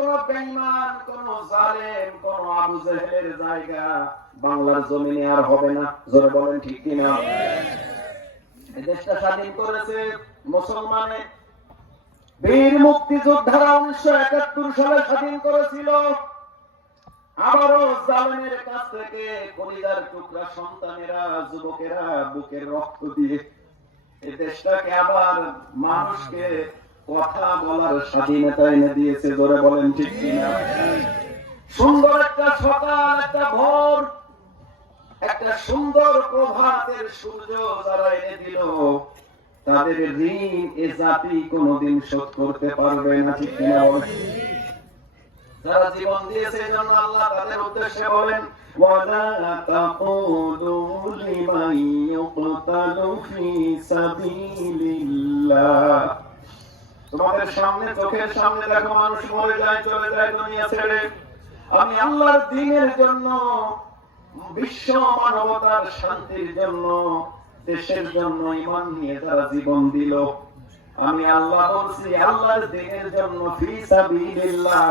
কোন বেঈমান, কোন জালেম, কোন আবু জেহেলের জায়গা বাংলার জমিনে আর হবে না। জোরে বলেন ঠিক কিনা? এই দেশটা স্বাধীন করেছে মুসলমানে। বীর মুক্তিযোদ্ধারা উনিশশো একাত্তর সালে স্বাধীন করেছিল। আবারও জালেমের কাছ থেকে কলিজার টুকরা সন্তানেরা, যুবকেরা বুকের রক্ত দিয়ে এই দেশটাকে আবার মানুষকে কথা বলার স্বাধীনতা এনে দিয়েছে ধরে বলেন ঠিক কিনা সুন্দর একটা সকাল একটা ভোর একটা সুন্দর প্রভাতের সূর্য যারা এনে দিল তাদের ঋণ এ জাতি কোনোদিন শোধ করতে পারবে না ঠিক কিনা বলেন যারা জীবন দিয়েছে এই জন্য আল্লাহ তাদের উদ্দেশ্যে বলেন وَلَا تَقُولُوا لِمَن يُقْتَلُ فِي سَبِيلِ اللَّهِ তোমাদের সামনে, চোখের সামনে দেখো, মানুষ মরে যায়, চলে যায়, দুনিয়া ছেড়ে। আমি আল্লাহর দিনের জন্য, বিশ্ব মানবতার শান্তির জন্য, দেশের জন্য ইমান নিয়ে তারা জীবন দিল, আমি আল্লাহ বলছি, আল্লাহর দিনের জন্য, ফি সাবিলিল্লাহ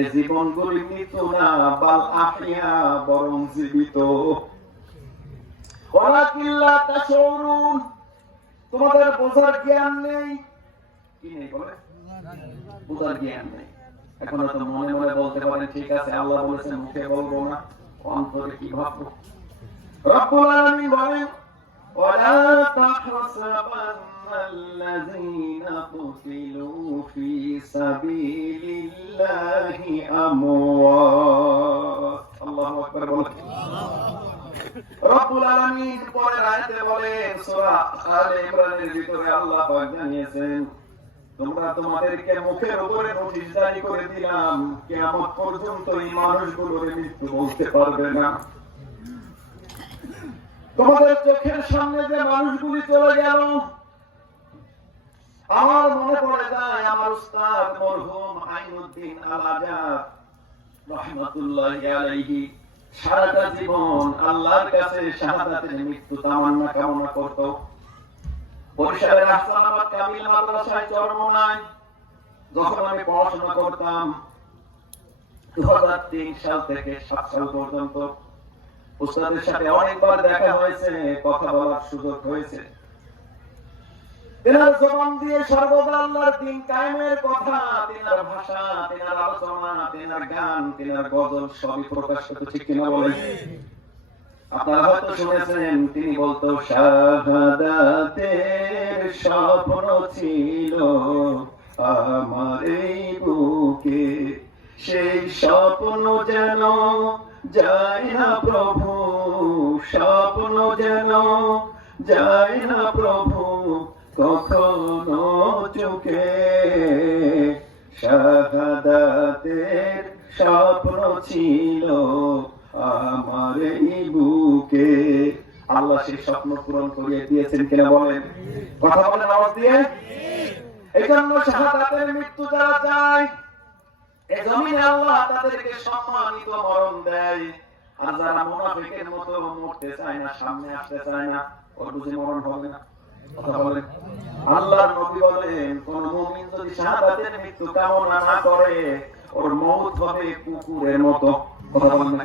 এই জীবনগুলি মৃত্যু না, বাল আহিয়া বরং জীবিত। তোমাদের বোঝার জ্ঞান নেই। কি নেই বলে বোঝার জ্ঞান নেই এখন তো মনে মনে বলতে পারেন ঠিক আছে আল্লাহ বলেছেন মুখে বলবো না অন্তরে কি ভাববো রব্বুল আলামিন বলেন ولا تحسبن الذين قتلوا في سبيل الله أموات الله أكبر বলেন রব্বুল আলামিন পরের আয়াতে বলেন সূরা আলে ইমরানের ভিতরে আল্লাহ পাক জানিয়েছেন তোমরা তোমাদেরকে মুখের উপরে নোটিশ জারি করে দিলাম কিয়ামত পর্যন্ত এই মানুষগুলোর মৃত্যু বলতে পারবে না। তোমাদের চোখের সামনে যে মানুষগুলি চলে গেল, আমার মনে পড়ে যায় আমার উস্তাদ মরহুম আইনুদ্দিন আল আজাদ রহমতুল্লাহ আলাইহি সারাটা জীবন আল্লাহর কাছে শাহাদাতের মৃত্যু তামান্না কামনা করত। বরিশালের কামিল মাদ্রাসায় যখন আমি পড়াশোনা করতাম দু সাল থেকে সাত সাল পর্যন্ত উস্তাদের সাথে অনেকবার দেখা হয়েছে, কথা বলার সুযোগ হয়েছে। তেনার জবান দিয়ে সর্বদা আল্লাহর দিন কায়েমের কথা, তেনার ভাষা, তেনার আলোচনা, তেনার গান, তেনার গজল সবই প্রকাশ করতে ঠিক কিনা আপনারা হয়তো শুনেছেন, তিনি বলতো শাহাদাতের স্বপ্ন ছিল আমার এই বুকে। সেই স্বপ্ন যেন যায় না প্রভু, স্বপ্ন যেন যায় না প্রভু কখনো চোখে। শাহাদাতের স্বপ্ন ছিল আমার বুকে। আল্লাহ সেই স্বপ্ন পূরণ করিয়ে দিয়েছেন কিনা বলেন? কথা বলেন আওয়াজ দিয়ে। শাহাদাতের মৃত্যু যারা এই জমিনে আল্লাহ তাদেরকে সম্মানিত মরণ দেয়। আর যারা মতো মরতে চায় না, সামনে আসতে চায় না ওর বুঝি মরণ হবে না। কথা নবী বলেন, কোন মুমিন যদি শাহাদাতের মৃত্যু কামনা না করে, ওর মৌত হবে কুকুরের মতো। কথা বলেন না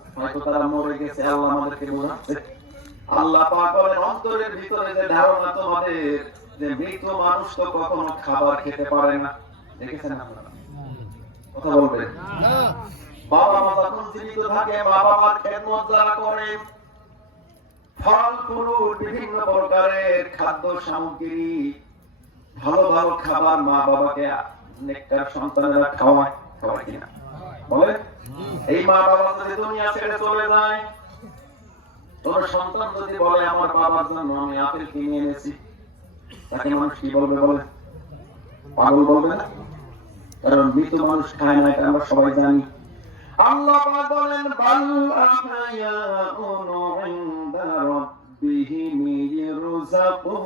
হয়তো তারা মরে গেছে, আল্লাহ আমাদেরকে বোঝাচ্ছে। আল্লাহ পাক বলেন, অন্তরের ভিতরে যে ধারণা তোমাদের, যে মৃত মানুষ তো কখনো খাবার খেতে পারে না। দেখেছেন আপনারা? কথা বলবেন? বাবা মা যখন জীবিত থাকে, বাবা মার খেদমত যারা করে, ফল, ফুল, বিভিন্ন প্রকারের খাদ্য সামগ্রী, ভালো ভালো খাবার মা বাবাকে নেকটার সন্তানেরা খাওয়ায় খাওয়ায় কিনা। বলে এই মা বাবা যদি দুনিয়া ছেড়ে চলে যায় তোর সন্তান যদি বলে, আমার বাবার জন্য আমি আপেল কিনে এনেছি। তাকে মানুষ কি বলবে বলে? পাগল বলবে না? কারণ মৃত মানুষ খায় না, এটা আমরা সবাই জানি। আল্লাহ বলেন, বাল আহয়াউন ইনদা রাব্বিহিম ইরযাকুন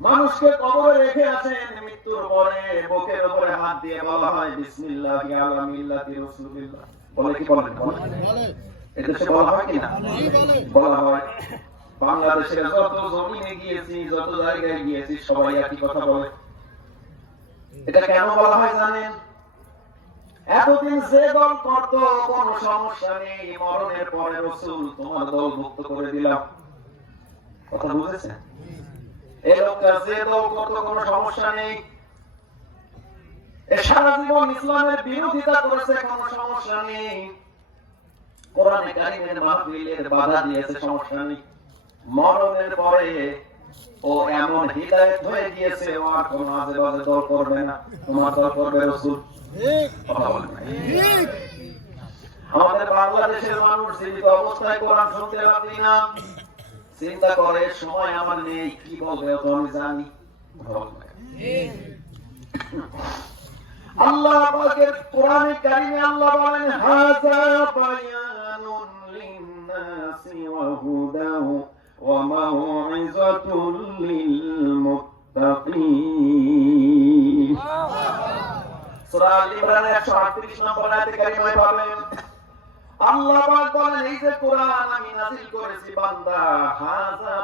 মানুষকে কবরে রেখে আছেন মৃত্যুর পরে বুকের উপরে হাত দিয়ে বলা হয়, বিসমিল্লাহ আলা মিল্লাতি রাসূলিল্লাহ। বলে কি বলেন বলেন এদেশে বলা হয় কিনা? বলা হয়। বাংলাদেশের যত জমিনে গিয়েছি, যত জায়গায় গিয়েছি, সবাই একই কথা বলে। এটা কেন বলা হয় জানেন? এতদিন যে দল করত, কোন সমস্যা নেই। মরণের পরে রসুল তোমার দল মুক্ত করে দিলাম। কথা বুঝেছেন? বাধা দিয়েছে, সমস্যা নেই। মরণের পরে ও এমন হৃদায়ত হয়ে গিয়েছে, ও আর কোনো আজে বাজে দল করবে না। তোমার দল করবে রসুল। কথা বলেন না। আমাদের বাংলাদেশের মানুষ জীবিত অবস্থায় কোরআন শুনতে পারি না। চিন্তা করে সময় আমার নেই কি বলবে তো আমি জানি। আল্লাহ পাকের কোরআনে কারিমে আল্লাহ বলেন হাযা বায়ানুন লিন-নাসি ওয়া হুদাহ ওয়া মাউইযাতুল লিল-মুত্তাকিন। সূরা আল ইমরানের 138 নম্বর আয়াতে কারিমায় পাবেন আল্লাহ বলেন, এই যে কোরআন আমি করেছি, বান্দা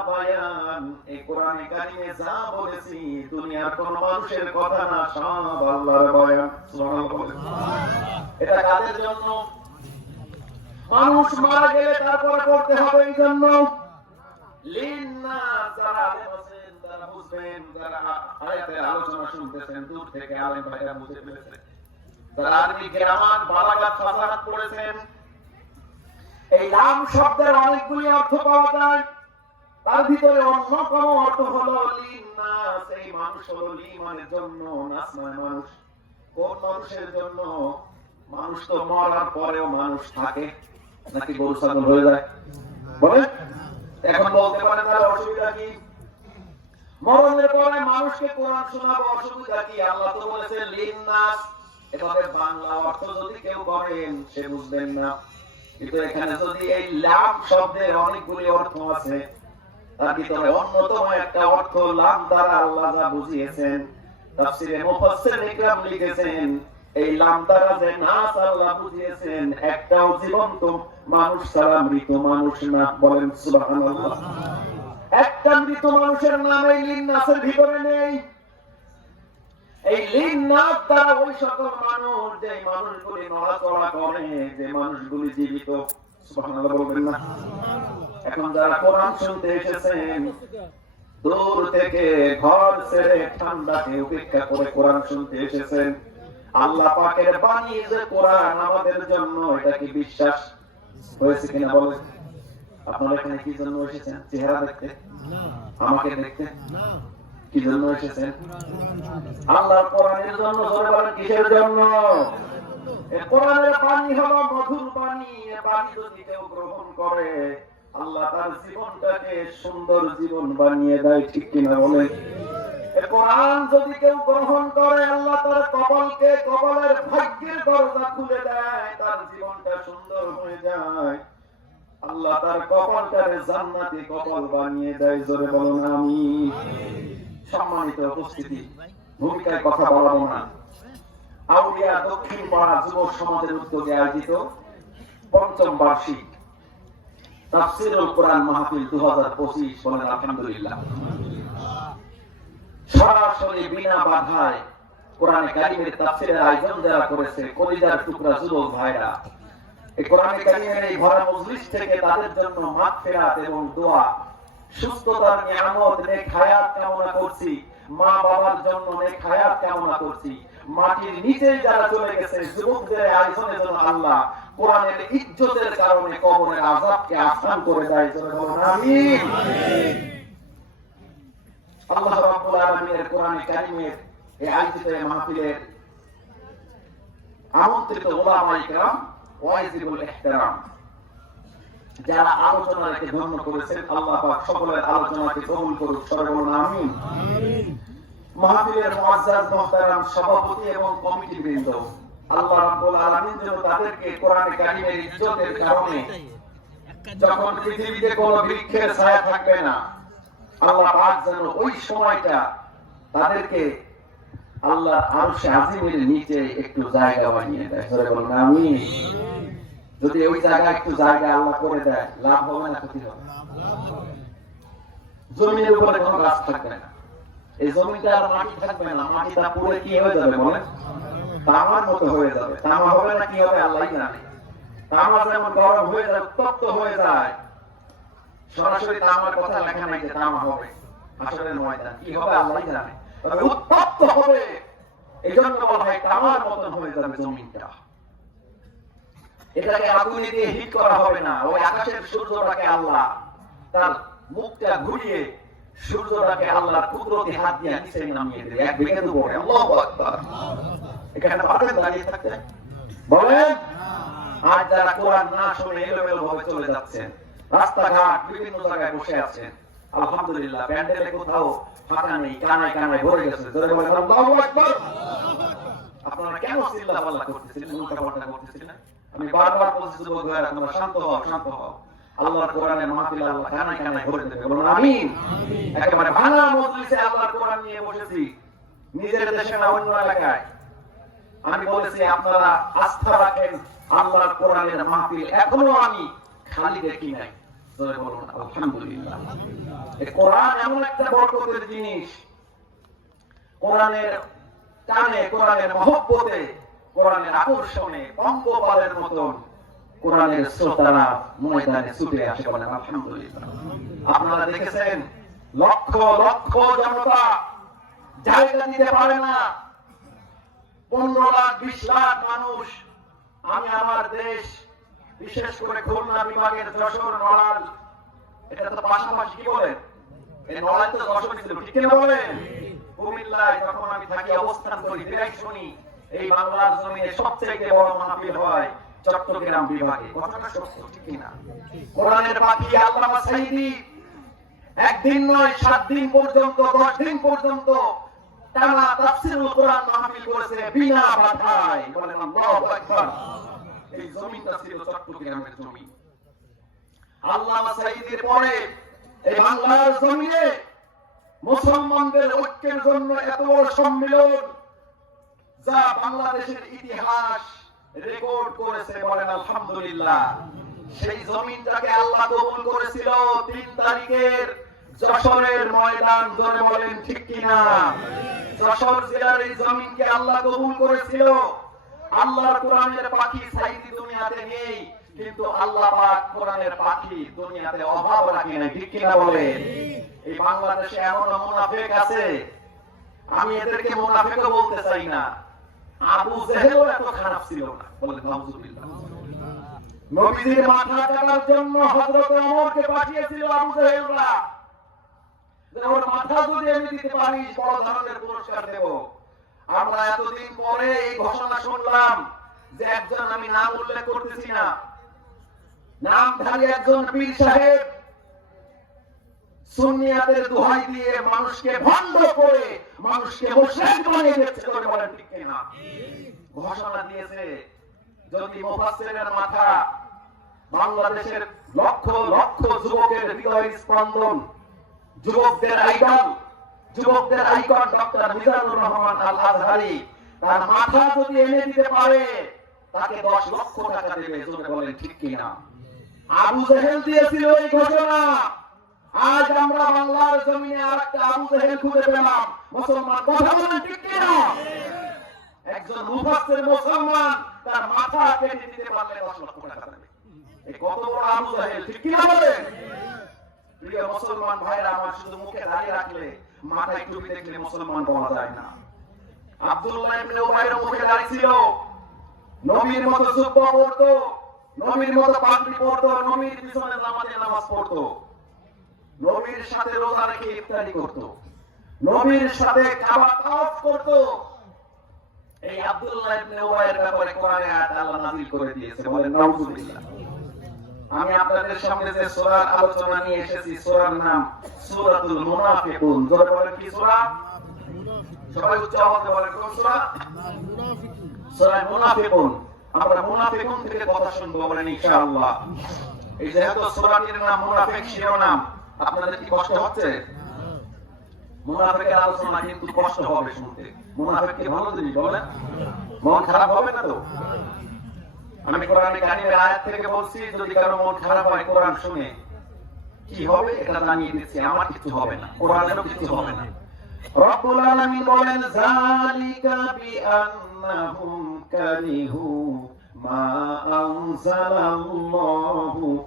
বায়ান, এই কোরআনে কারিমে যা বলেছি, দুনিয়ার কোন মানুষের কথা না, সব আল্লাহর সুবহানাল্লাহ এটা কাদের জন্য? মানুষ মারা গেলে তারপরে করতে হবে এই জন্য। যারা তারা বুঝবেন, যারা আয়াতের আলোচনা শুনতেছেন, দূর থেকে আলেম ভাইরা বুঝে ফেলেছেন। যারা আরবি গ্রামার, বালাগাত ফাসাহাত পড়েছেন এই নাম শব্দের অনেকগুলি অর্থ পাওয়া যায়। তার ভিতরে অন্যতম অর্থ হলো মানে মানুষ। মরণের পরে মানুষকে কোরআন শোনাবো, অসুবিধা কি? আল্লাহ তো বলেছে লিন্নাস। এভাবে বাংলা অর্থ যদি কেউ করেন, সে বুঝবেন না। কিন্তু এখানে যদি এই শব্দের অনেকগুলি অর্থ আছে, তার ভিতরে অন্যতম একটা অর্থ দ্বারা আল্লাহ যা বুঝিয়েছেন, তাফসিরে মুফাসসির ইকরাম লিখেছেন, এই লাম দ্বারা যে নাস আল্লাহ বুঝিয়েছেন, একটাও জীবন্ত মানুষ ছাড়া মৃত মানুষ না। বলেন সুবহানাল্লাহ। একটা মৃত মানুষের নাম এই লিন্নাসের ভিতরে নেই। এই লিন্নাস তারা ওই সকল মানুষ, যে মানুষগুলি নড়াচড়া করে, যে মানুষগুলি জীবিত। বলবেন না। এখন যারা কোরআন শুনতে এসেছেন, দূর থেকে ঘর ছেড়ে ঠান্ডাকে উপেক্ষা করে কোরআন শুনতে এসেছেন। আল্লাহ পাকের বাণী যে কোরআন আমাদের জন্য, এটা কি বিশ্বাস? হয়েছে কিনা বলেন? আপনারা এখানে কি জন্য এসেছেন? চেহারা দেখতে? আমাকে দেখতে? কি জন্য এসেছেন? আল্লাহ কোরআনের জন্য, জোরে বলেন, কিসের জন্য? কোরআনের পানি হলো মধুর পানি পানি যদি কেউ গ্রহণ করে, আল্লাহ তার জীবনটাকে সুন্দর জীবন বানিয়ে দেয়, ঠিক কিনা বলে? কোরআন যদি কেউ গ্রহণ করে, আল্লাহ তার কপালকে, কপালের ভাগ্যের দরজা খুলে দেয়, তার জীবনটা সুন্দর হয়ে যায়। আল্লাহ তার কপালটারে জান্নাতি কপাল বানিয়ে দেয়, জোরে বলুন আমি সম্মানিত উপস্থিতি। ভূমিকায় কথা বলাবো না। আউলিয়া দক্ষিণ পাড়া যুব সমাজের উদ্যোগে আয়োজিত পঞ্চম বার্ষিক তাফসিরুল কোরআন মাহফিল দু হাজার পঁচিশ বলেন আলহামদুলিল্লাহ। সরাসরি বিনা বাধায় কোরআনে কারিমের তাফসিরের আয়োজন যারা করেছে কলিজার টুকরা যুবক ভাইরা। এই কোরআনে কারিমের এই ভরা মজলিস থেকে তাদের জন্য মাগফিরাত এবং দোয়া সুস্থতার নিয়ামত, নেক হায়াত কামনা করছি। মা বাবার জন্য নেক হায়াত কামনা করছি। মাটির নিচে যারা চলে গেছে, যুবকদের আয়োজনের জন্য আল্লাহ কোরআনের ইজ্জতের কারণে কবরের আসান করে দেয় আল্লাহ রাব্বুল আলামিনের কোরআনে কারীমের এই মাহফিলের আমন্ত্রিত ওলামায়ে ইহতিরাম। যারা আলোচনাকে ধন্য করেছেন আল্লাহ পাক সকলের আলোচনাকে কবুল করুক সবাই বলুন আমিন। মাহফিলের মুআজ্জাজ মুহতারাম সভাপতি এবং কমিটি বৃন্দ আল্লাহ রাব্বুল আলামিন যেন তাদেরকে কোরআনে কারীমের ইজ্জতের কারণে যখন পৃথিবীতে কোনো বৃক্ষের ছায়া থাকবে না আল্লাহ পাক যেন ওই সময়টা তাদেরকে আল্লাহ আরশে আজিমের নিচে একটু জায়গা বানিয়ে দেয়। সরে বলুন আমিন। যদি ওই জায়গা একটু জায়গা আল্লাহ করে দেয়, লাভ হবে না, ক্ষতি হবে জমিনের উপরে কোনো গাছ থাকবে না। এই জমিটা আর মাটি থাকবে না, মাটিটা পুরো কি হয়ে যাবে বলেন? তামার মতো হয়ে যাবে। তামা হবে না, কি হবে আল্লাহ জানে। তামা যেমন গরম হয়ে হয়ে যায়। সরাসরি তামার কথা লেখা নাই যে তামা হবে। আসলে ময়দান কি হবে আল্লাহ জানে। তবে উত্তপ্ত হবে। এই জন্য বলা হয় তামার মতন হয়ে যাবে জমিনটা। এটাকে আগুনে দিয়ে হিট করা হবে না। ওই আকাশের সূর্যটাকে আল্লাহ তার মুখটা ঘুরিয়ে সূর্যটাকে আল্লাহর কুদরতি হাত দিয়ে নিচে নামিয়ে দেবে। এক বিঘে উপরে। আকবার। এখানে পাবেন দাঁড়িয়ে থাকতে? বলেন? যারা কোরআন না শুনে এলোমেলো ভাবে চলে যাচ্ছেন, রাস্তাঘাট বিভিন্ন জায়গায় বসে আছেন, আলহামদুলিল্লাহ, প্যান্ডেলে কোথাও ফাঁকা নেই, কানায় কানায় ভরে গেছে। আকবার। আপনারা কেন চিল্লা পাল্লা করতেছিলেন উল্টা পাল্টা করতেছিলেন আমি বারবার বলছি, যুবক ভাইরা তোমরা শান্ত হও শান্ত হও। আল্লাহর মাহফিল আল্লাহ কানায় কানায় ভরে দেবে। বলুন, আমিন। একেবারে ভাঙা মজলিসে আল্লাহর কোরআন নিয়ে বসেছি। নিজের দেশে না, অন্য এলাকায়। আমি বলেছি, আপনারা আস্থা রাখেন, আল্লাহর কোরআনের মাহফিল এখনও আমি খালি দেখি নাই। জোরে বলুন, আলহামদুলিল্লাহ। এই কোরআন এমন একটা বরকতের জিনিস। কোরআনের টানে, কোরআনের মহব্বতে কোরআনের আকর্ষণে পঙ্গপালের মতন কোরআনের শ্রোতারা ময়দানে ছুটে আসে বলেন, আলহামদুলিল্লাহ। আপনারা দেখেছেন, লক্ষ লক্ষ জনতা জায়গা দিতে পারে না। পনেরো লাখ, বিশ লাখ মানুষ। আমি আমার দেশ, বিশেষ করে খুলনা বিভাগের যশোর, নড়াল, এটা তো পাশাপাশি কি বলেন? এই নড়াল তো যশোর ছিল ঠিক না বলেন? কুমিল্লায় যখন আমি থাকি, অবস্থান করি বিরাই শুনি। এই বাংলার জমিনে সবচেয়ে বড় মাহফিল হয় চট্টগ্রাম বিভাগে। কথাটা সত্য, ঠিক না কোরআনের আল্লামা সাইদি একদিন নয়, সাত দিন পর্যন্ত, দশ দিন পর্যন্ত কোরআন মাহফিল করেছে বিনা বাধায়। বলেন আল্লাহু আকবার। এই ছিল চট্টগ্রামের জমি। আল্লামা সাইদির পরে এই বাংলার জমিনে মুসলমানদের ঐক্যের জন্য এত বড় সম্মেলন যা বাংলাদেশের ইতিহাস রেকর্ড করেছে বলেন আলহামদুলিল্লাহ। সেই জমিনটাকে আল্লাহ কবুল করেছিল তিন তারিখের যশোরের ময়দান ধরে বলেন ঠিক কিনা। যশোর জেলার এই জমিনকে আল্লাহ কবুল করেছিল। আল্লাহর কোরআনের পাখি সাইদি দুনিয়াতে নেই, কিন্তু আল্লাহ পাক কোরআনের পাখি দুনিয়াতে অভাব রাখে না ঠিক কিনা বলেন? এই বাংলাদেশে এমন মুনাফিক আছে, আমি এদেরকে মুনাফিকও বলতে চাই না। আবু জেহেলও এত খারাপ ছিল না। বলে নাউজুবিল্লাহ। নবীজির মাথা কাটার জন্য হযরত ওমরকে পাঠিয়েছিল আবু জেহেলরা। ওর মাথা যদি আমি দিতে পারি, বড় ধরনের পুরস্কার দেব। আমরা এতদিন পরে এই ঘোষণা শুনলাম যে একজন আমি নাম উল্লেখ করতেছি না। নামধারী একজন পীর সাহেব সুন্নিয়াতের দোহাই দিয়ে মানুষকে ভণ্ড করে মানুষকে মুশরিক বানিয়ে দিচ্ছে করে বলেন ঠিক কিনা? ঘোষণা দিয়েছে, যদি মুফাসসিরের মাথা বাংলাদেশের লক্ষ লক্ষ যুবকের হৃদয় স্পন্দন, যুবকদের আইডল যুবকদের আইকন ডক্টর মিজানুর রহমান আল আজহারি তার মাথা যদি এনে দিতে পারে, তাকে দশ লক্ষ টাকা দেবে জোরে বলেন ঠিক কিনা? আবু জাহেল দিয়েছিল এই ঘোষণা। আজ আমরা বাংলার জমিনে আর একটা আবু জাহেল খুঁজে পেলাম। মুসলমান কথা বলেন ঠিক কিনা? একজন মুফাসসির মুসলমান, তার মাথা কেটে দিতে পারলে দশ লক্ষ টাকা দেবে। এই কত বড় আবু জাহেল, ঠিক কিনা বলেন? প্রিয় মুসলমান ভাইরা, আমার শুধু মুখে দাঁড়িয়ে রাখলে, মাথায় টুপি দেখলে মুসলমান পাওয়া যায় না। আব্দুল্লাহ ইবনে উমাইর মুখে দাড়ি ছিল। নবীর মতো জুব্বা পড়তো নবীর মতো পাগড়ি পড়তো নবীর পিছনে জামাতে নামাজ পড়তো। নবীর সাথে রোজা রেখে ইফতারি করত। নবীর সাথে খাবার তাওয়াফ করত। এই আব্দুল্লাহ ইবনে উবাইয়ের ব্যাপারে কোরআনে আয়াত আল্লাহ নাযিল করে দিয়েছে বলেন নাউজুবিল্লাহ। আমি আপনাদের সামনে যে সূরার আলোচনা নিয়ে এসেছি, সূরার নাম সূরাতুল মুনাফিকুন। জোরে বলেন কি সূরা? সবাই উচ্চ আওয়াজে বলেন কোন সূরা? সূরা মুনাফিকুন। আমরা মুনাফিকুন থেকে কথা শুনব বলেন ইনশাআল্লাহ। এই যেহেতু সূরাটির নাম মুনাফিক শিরোনাম আপনাদের কি কষ্ট হচ্ছে? মুনাফিকের আলোচনা কিন্তু কষ্ট হবে শুনতে। মুনাফিক কি ভালো জিনিস বলেন? মন খারাপ হবে না তো? আমি কোরআনে কারিমের আয়াত থেকে বলছি, যদি কারও মন খারাপ হয়, কোরআন শুনে। কি হবে? এটা জানিয়ে দিচ্ছি, আমার কিছু হবে না। কোরআনেরও কিছু হবে না। রব্বুল আলামিন বলেন, যালিকা বিআন্নাহুম কারিহু মা আনজালাল্লাহু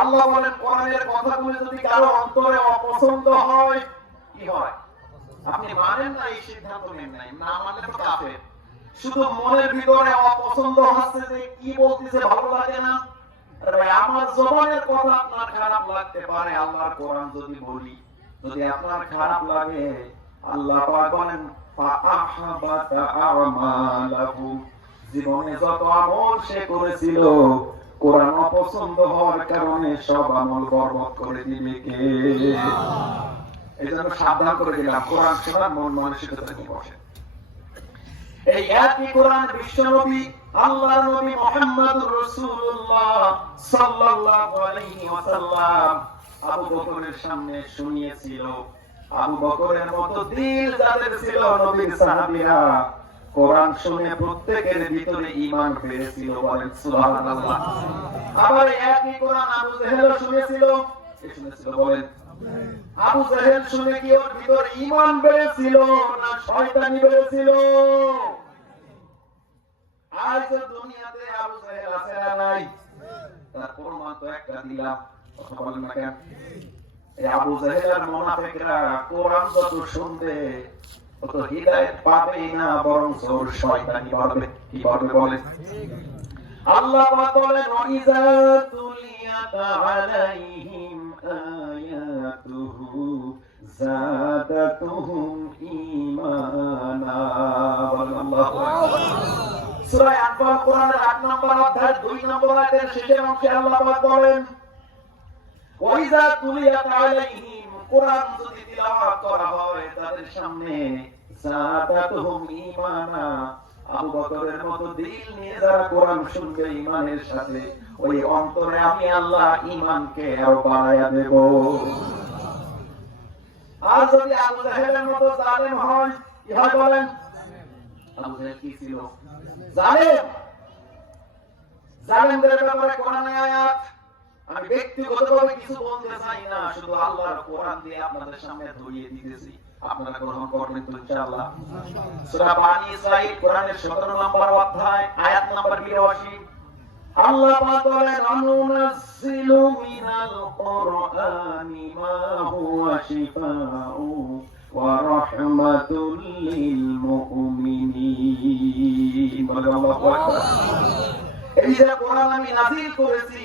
আল্লাহ বলেন, কোরআনের কথাগুলো যদি কারও অন্তরে অপছন্দ হয়, কি হয়? আপনি মানেন না, এই সিদ্ধান্ত নেন নাই। না মানলে তো কাফের। শুধু মনের ভিতরে অপছন্দ হচ্ছে যে কি বলতেছে ভালো লাগে না? আমার জবানের কথা আপনার খারাপ লাগতে পারে, আল্লাহর কোরআন যদি বলি। যদি আপনার খারাপ লাগে, আল্লাহ পাক বলেন জীবনে যত আমল সে করেছিল কোরআন অপছন্দ হওয়ার কারণে সব আমল বরবাদ করে দিবে কে? সাবধান করে দিলাম কোরআন মন মানসিকতা বসে। এই একই কোরআন বিশ্ব নবী, আল্লাহর নবী রাসূলুল্লাহ সাল্লাল্লাহু আলাইহি ওয়াসাল্লাম আবু বকরের সামনে শুনিয়েছিল। আবু বকরের মতো দিল যাদের ছিল নবীর সাহাবীরা। কোরআন শুনে প্রত্যেকের ভিতরে ঈমান বেড়েছিল বলেন সুবহানাল্লাহ। আবার একই কোরআন আবু জেহেল শুনেছিল শুনেছিল বলেন, আবু জাহেল শুনে কি ওর ভিতর ঈমান বেড়েছিল না শয়তানি বেড়েছিল? আজ দুনিয়াতে আবু জাহেল আছে না নাই, তার প্রমাণ তো একটা দিলাম, কথা বলেন না কেন? এই আবু জাহেল আর মুনাফিকরা কোরআন যত শুনবে ও তো হিদায়াত পাবেই না, বরং ওর শয়তানি বাড়বে। কি বাড়বে বলেন? আল্লাহ বলেন, ওয়াইজা তুলিয়াত আলাইহিম আয়াতুহু জাদাতুহুম ঈমানা। আল্লাহু আকবার। সূরা আনফাল, কোরআনের 8 নম্বর অধ্যায় 2 নম্বর আয়াতের শেষের আল্লাহ বলেন, ওয়াইজা তুলিয়াত আলাইহিম, কোরআন তিলাওয়াত করা হয় তাদের সামনে। জাদাতুহুম ঈমানা। আবু বকরের মতো দিল নিয়ে যারা কোরআন শুনবে ইমানের সাথে, ওই অন্তরে আমি আল্লাহ ইমানকে আরও বাড়াইয়া দেব। আর যদি আবু জাহেলের মতো জালেম হয় কি বলেন, আবু জাহেল কি ছিল? জালেম। জালেমদের ব্যাপারে কোরআনে আয়াত আমি ব্যক্তিগতভাবে কিছু বলতে চাই না শুধু আল্লাহর কোরআন দিয়ে আপনাদের সামনে ধরিয়ে দিতেছি। আপনারা গ্রহণ করবেন তো ইনশাআল্লাহ। সূরা বানী ইসরাঈল কোরআনের 17 নম্বর অধ্যায় আয়াত নম্বর 82 আল্লাহ পাক বলেন অনুনাজ্জিলু মিনাল কুরআনি মা হুয়া শিফাউ ওয়া রাহমাতুল লিল মুমিনিন। বলেন আল্লাহু আকবার। এই যে কোরআন আমি নাযিল করেছি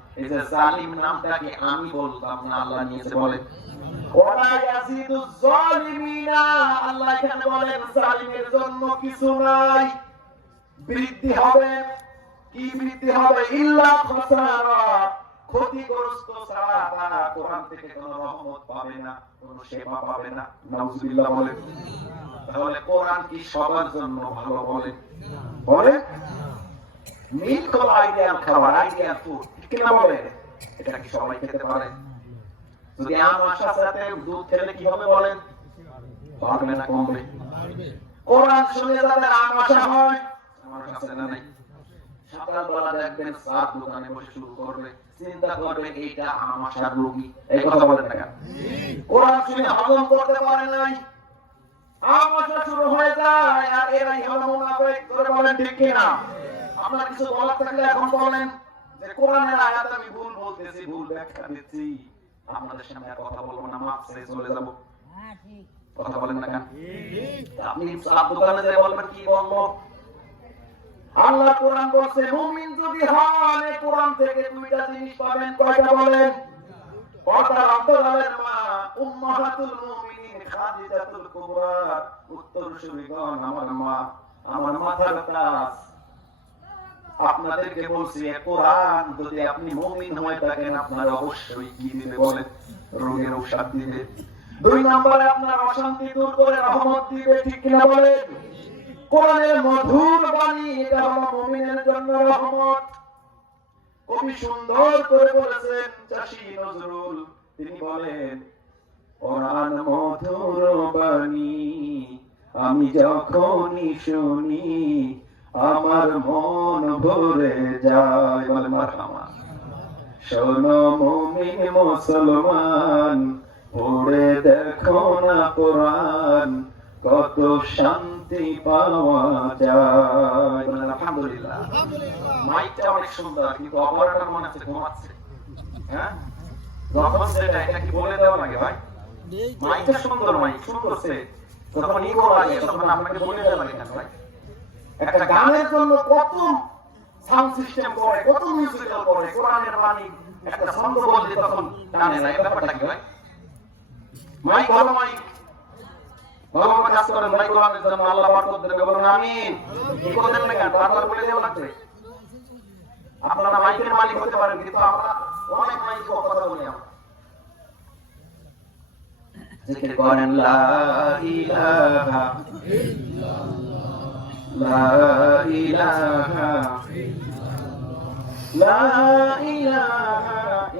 এই জালিম নামটাকে আমি বলতাম না আল্লাহ নিয়েছে বলে। ওয়ালা ইয়াজিদু যালিমিনা আল্লাহ এখানে বলেন জালিমের জন্য কিছু নাই। বৃদ্ধি হবে কি বৃদ্ধি হবে? ইল্লা খাসারা ক্ষতিগ্রস্ত ছাড়া তারা কোরআন থেকে কোনো রহমত পাবে না কোনো সেবা পাবে না। নাউজুবিল্লাহ বলে তাহলে কোরআন কি সবার জন্য ভালো বলে বলে হলো আইডিয়াল খাবার আইডিয়াল ফুড। ঠিক না বলে? এটা কি সবাই খেতে পারে? যদি আম আশার সাথে দুধ খেলে কি হবে বলেন? বাড়বে না কমবে। কোরআন শুনে যাদের আম আশা হয়। আমার কাছে না নাই। সকালবেলা শুরু কেন? আশা হয়ে যায় আর এরাই হলো করে বলেন ঠিক কিনা? আপনার কিছু বলার থাকলে এখন বলেন। যে কোরআনের আয়াত আমি ভুল বলতেছি, ভুল ব্যাখ্যা দিচ্ছি। আপনাদের সামনে আর কথা বলব না ছেড়ে চলে যাব। কথা বলেন না কেন? আপনি দোকানে বলবেন, কি বলব? আল্লাহ কোরআন বলছে, মুমিন যদি হন কোরআন থেকে দুইটা জিনিস পাবেন। কয়টা বলেন? উম্মাহাতুল মুমিনিন খাদিজাতুল কুবরা। উত্তরসূরিগণ আমার মা, আমার মাথার আপনাদেরকে বলছি কোরআন যদি আপনি মুমিন হয়ে থাকেন, আপনার অবশ্যই কি দিবে বলে রোগের ঔষধ দিবে। দুই নম্বরে আপনার অশান্তি দূর করে রহমত দিবে, ঠিক কিনা বলেন? কোরআনের মধুর বাণী, এটা হলো জন্য রহমত। কবি সুন্দর করে বলেছেন নজরুল। তিনি বলেন, কোরআন মধুর বাণী, আমি যখনই শুনি আমার মন ভরে যায়, বলে মারহামা শোনো মুমিন মুসলমান, পড়ে দেখো না কোরআন, কত শান্তি পাওয়া যায়। আলহামদুলিল্লাহ। মাইকটা অনেক সুন্দর, কিন্তু অপারেটর মনে হচ্ছে ঘুমাচ্ছে হ্যাঁ? যখন সেটা এটা কি বলে দেওয়া লাগে ভাই? মাইকটা সুন্দর, মাইক সুন্দর সে। যখন ইগো লাগে, তখন আপনাকে বলে দেওয়া লাগে কেন ভাই? একটা গানের জন্য কত সাউন্ড সিস্টেম করে কত মিউজিক্যাল করে কোরআনের বাণী, একটা ছন্দ বললে তখন টানে না ব্যাপারটা কি ভাই মাইক ভালো বলে দেওয়া লাগবে। আপনারা মাইকের মালিক হতে পারেন, কিন্তু আমরা অনেক মাইক কথা বলি আমরা। জিকির করেন, লা ইলাহা ইলাহা ইলাহা